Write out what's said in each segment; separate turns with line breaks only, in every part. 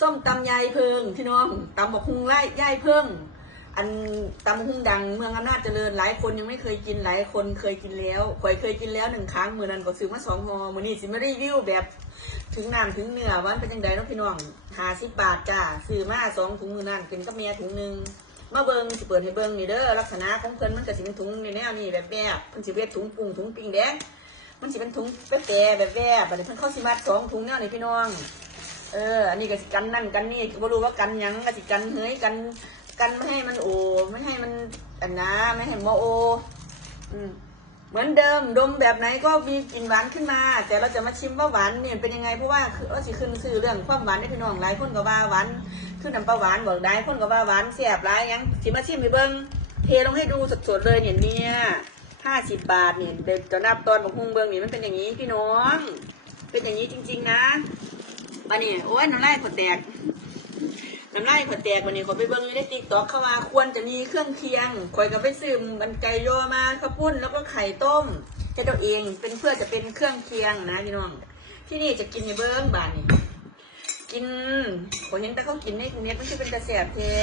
ส้มตำยายเพิงพี่น้องตำบักฮุงไล่ยายเพิงอันตำบกฮุงดังเมืองอำนาจเจริญหลายคนยังไม่เคยกินหลายคนเคยกินแล้วข่อยเคยกินแล้วหนึ่งครั้งมือนั้นก็ซื้อมาสองห่อมือนี้สิมารีวิวแบบ ถึงน้ำถึงเนื้อวันเป็นยังไงน้องพี่น้องหาสิบบาทจ้าซื้อมาสองถุงมือนั้นเป็นกับเมียถุงหนึ่งมาเบิงสิเปิดให้เบิงนี่เด้อลักษณะของเพิ่นมันก็สิเป็นถุงในแนวนี้แบบแบบมันสิเป็นถุงปรุงถุงปิ้งแดงมันสิเป็นถุงแป๊ะแบบแบบแบบเพิ่นเข้าสิมาสองถุงแนวนี่พี่น้อง เออ อันนี้ก็สิกันนั่นกันนี่ก็บ่รู้ว่ากันยังก็สิกันเฮ้ยกัน กันไม่ให้มันโอไม่ให้มันอันนะไม่ให้มอโอ อืมเหมือนเดิมดมแบบไหนก็มีกลิ่นหวานขึ้นมา แต่เราจะมาชิมว่าหวานเนี่ยเป็นยังไงเพราะว่าคือเอาสิขึ้นซื้อเรื่องความหวานให้พี่น้องหลายคนก็ว่าหวานคือน้ำปลาหวานบอกได้คนก็ว่าหวานแซ่บหลายยังสิมาชิมให้เบิ้งเทลงให้ดูสดๆเลยเนี่ยเนี่ยห้าสิบบาทเนี่ยเด็กจะนับตอนของฮุงเบิ้งนี่มันเป็นอย่างนี้พี่น้อง เป็นอย่างนี้จริง ๆ นะ มานี่โอ้ยน้ำลายขดแตกน้ำลายขดแตกวันนี้ขอไปเบิ้งอยู่ในติ๊กต็อกเข้ามาควรจะมีเครื่องเคียงคอยกับไปซื้อมันไก่ยอมาข้าวปุ้นแล้วก็ไข่ต้มแค่ตัวเองเป็นเพื่อจะเป็นเครื่องเคียงนะพี่น้อง ที่นี่จะกินในเบิ้งบานนี่กินผมเห็นแต่เขากินในเน็ตมันคือเป็นกระแสบแท้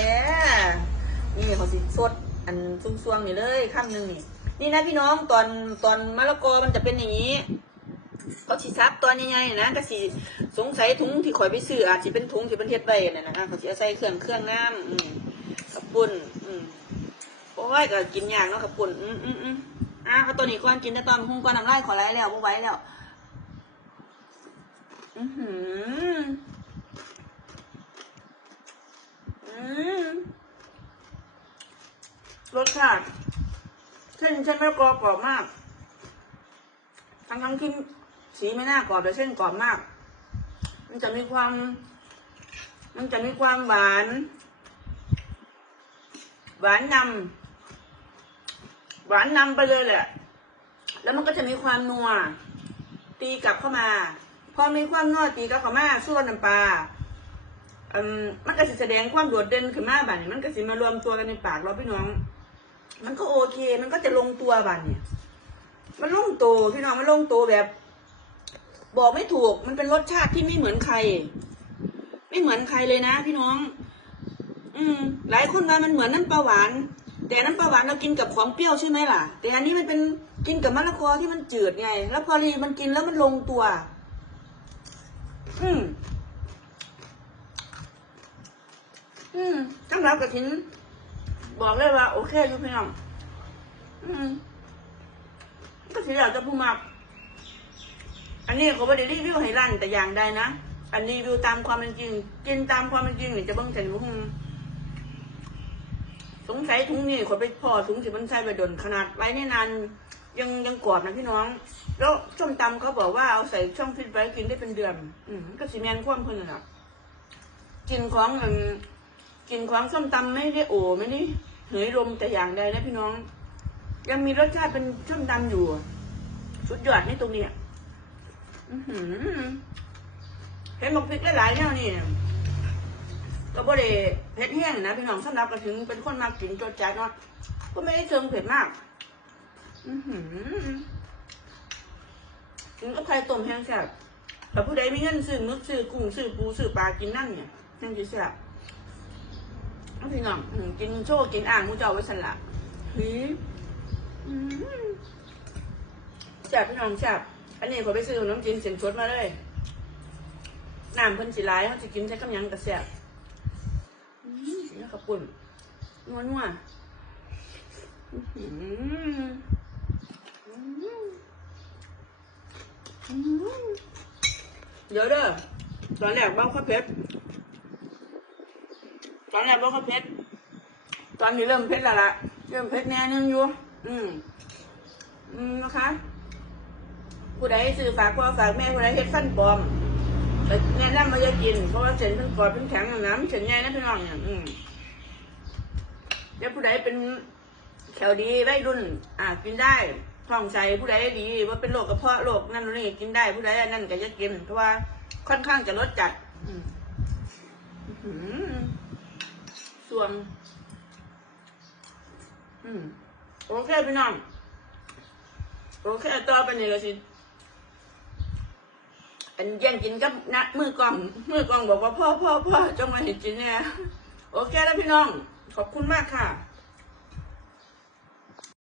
นี่เขาสิสดอันซุ่มๆนี่เลยข้ามหนึ่งนี่นี่นะพี่น้องตอนตอนมะละกอมันจะเป็นอย่างนี้ เขาสิซับตอนใหญ่ๆนะก็สิสงสัยถุงที่ข่อยไปซื้ออาจจะเป็นถุงที่เป็นเทศใบนั่นนะเขาสิใส่เครื่องเครื่องงามอืมขับปุ่นอืมโอ้ยก็กินยากเนาะขับปุ่นอืมอืมอืมอะเอาตัวนี้ก่อนกินแต่ตอนหุ้งก่อนน้ำลายขอไล่แล้วบ่ไหวแล้วอือหืออืมรสชาติเส้นเส้นมะละกอกรอบมาก ทั้งทั้งที่ สีไม่น่ากรอบแต่เส้นกรอบมาก มันจะมีความ มันจะมีความหวาน หวานนำหวานนำไปเลยแหละ แล้วมันก็จะมีความนัว ตีกลับเข้ามา พอมีความนัวตีกลับเข้ามาส่วนน้ำปลาอมมันก็สิแสดงความโดดเด่นขึ้นมาบ้านี้มันก็สิมารวมตัวกันในปากเราพี่น้อง มันก็โอเค มันก็จะลงตัวบ้านเนี่ย มันลงโตวพี่น้องมันลงโตวแบบ บอกไม่ถูกมันเป็นรสชาติที่ไม่เหมือนใคร ไม่เหมือนใครเลยนะ พี่น้อง อืม หลายคนว่ามันเหมือนน้ำปลาหวาน แต่น้ำปลาหวานเรากินกับของเปรี้ยวใช่ไหมล่ะ แต่อันนี้มันเป็นกินกับมะละกอที่มันจืดไง แล้วพอรีมันกินแล้วมันลงตัว อืมอืมสำหรับกระถิน บอกเลยว่า โอเคอยู่พี่น้อง อืมก็ถืออยากจะพูดมา อันนี้เขาไม่ได้รีวิวให้ลั่นแต่อย่างใดนะ อันรีวิวตามความเป็นจริง กินตามความเป็นจริงนี่จะเบิ่งเห็นบุ้งสงสัยถุงนี่ขาไปพอถุงสิมันใช้ไปดนขนาดไว้นี่นานยังยังกรอบนะพี่น้อง แล้วส้มตำเขาบอกว่าเอาใส่ช่องฟิตไว้กินได้เป็นเดือน อืมก็สีแมนคว่ำเพิ่นน่ะกินของอืมกินของส้มตำไม่ได้โอไม่ได้เหยลมแต่อย่างใดนะพี่น้อง ยังมีรสชาติเป็นช่มดำอยู่ สุดยอดในตรงเนี้ย เห็นบอกพริกหลายๆแนวนี่ก็บ่ได้เผ็ดแห้งนะพี่น้องสำหรับกระถึงเป็นคนมากินจดจัดเนาะก็ไม่ได้เชิงเผ็ดมาก อือหือกินกับไข่ต้มแห้งแซ่บแต่ผู้ใดมีเงินซื้อมึกซื้อกุ้งซื้อปูซื้อปลากินนั่นเนี่ยแห้งจะแซ่บเอาพี่น้องกินโชว์กินอ่างมูเจ้าไว้สันละหืออืมแซ่บพี่น้องแซ่บ อันนี้ขอไปซื้อน้ำจิ้มเสียงชดมาเลยน้ำเพิ่นสิหลายเขาจะกินใช้กับหยังกระแซ่บนี่ขับปุ่นนัวนัวอื้อหืออืมอืมเดี๋ยวเด้อตอนแรกเบ้าข้าวเพชรตอนแรกเบ้าข้าวเพชรตอนนี้เริ่มเพชรและละเริ่มเพชรแน่นึงอยู่ อืม อืมนะคะ ผู้ใดซื้อฝากพ่อฝากแม่ผู้ใดเฮ็ดฟันปลอมแต่แนะนำมาจะกิน เพราะว่าเส้นมันกรอบมันแข็งอย่างน้ำเส้นใหญ่นะพี่น้องเนี่ยอืมแล้วผู้ใดเป็นแขวดีได้รุ่น อ่ากินได้ท้องใสผู้ใดดี ว่าเป็นโรคกระเพาะโรคนั่นนี่กินได้ผู้ใดนั่นก็จะกิน เพราะว่าค่อนข้างจะรสจัดส่วนโอเคพี่น้อง โอเคต่อไปนี่ก็สิ อันแย่งกินกับนะมือกล้องมือกล้องบอกว่าพ่อพ่อพ่อจงมาเห็นกินเนี่ยโอเคแล้วพี่น้อง ขอบคุณมากค่ะ